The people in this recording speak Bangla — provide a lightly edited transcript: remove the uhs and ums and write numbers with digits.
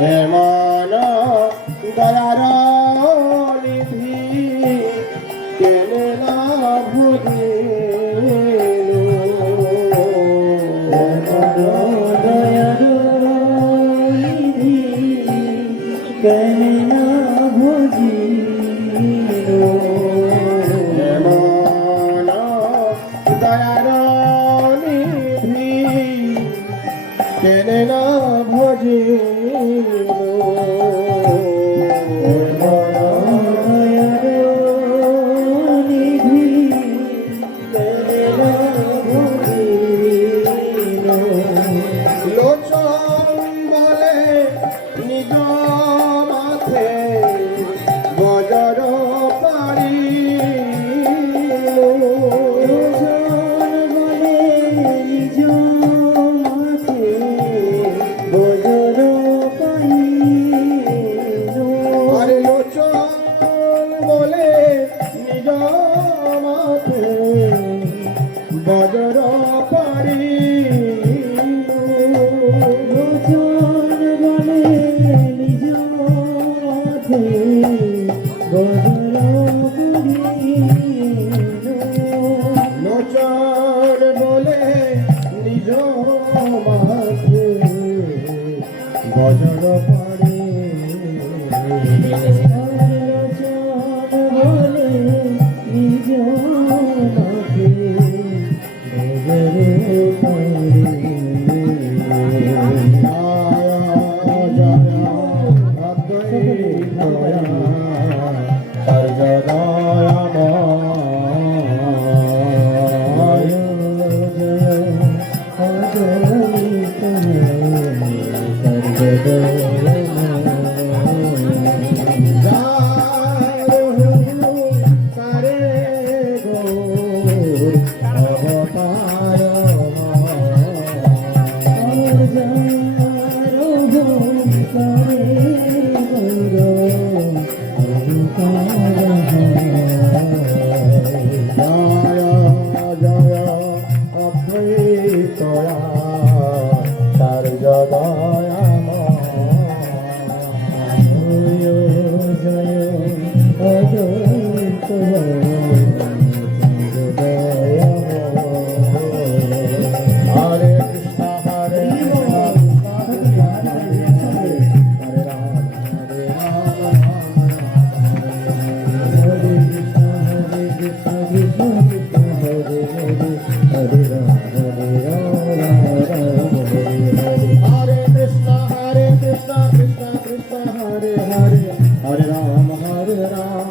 হেমন দয়ার নিধি কেনে না ভুলি দয়ার নিধি কেনে না ভজিল হেমন দয়ার নিধি কেনে না ভজিল লোচন বলে নিজ মাথে বজর পারি আরে লোচন বলে নিজ মাথে বজর পারি লোচন বলে নিজ মাথে বজর পারি Hare Rama Hare Rama